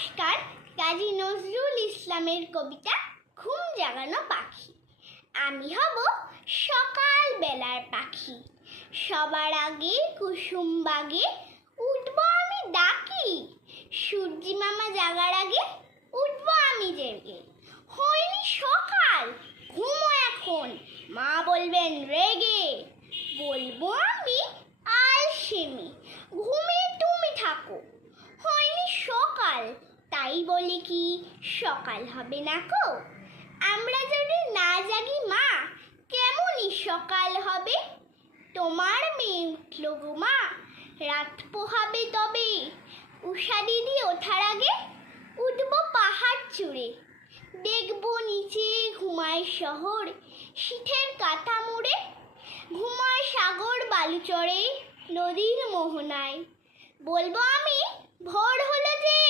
নমস্কার। কাজী নজরুল ইসলামের কবিতা ঘুম জাগানো পাখি। আমি হব সকাল বেলার পাখি, সবার আগে কুসুম বাগে উঠব আমি ডাকি। সূর্যি মামা জাগার আগে উঠব আমি জেগে। হয়নি সকাল, ঘুমো এখন, মা বলবেন রেগে। বলবো আমি আলসেমি, ঘুমিয়ে তুমি থাকো। হয়নি সকাল, তাই বলি কি সকাল হবে না কো? আমরা যদি না জাগি মা, কেমনই সকাল হবে? তোমার মেয়ে উঠল গো মা, রাত পোহাবে তবে। উষা দিদি ওঠার আগে উঠব পাহাড় চূড়ে। দেখবো নিচে ঘুমায় শহর শীতের কাঁথা মুড়ে। ঘুমায় সাগর বালুচরে নদীর মোহনায়। বলবো আমি ভোর হলো যে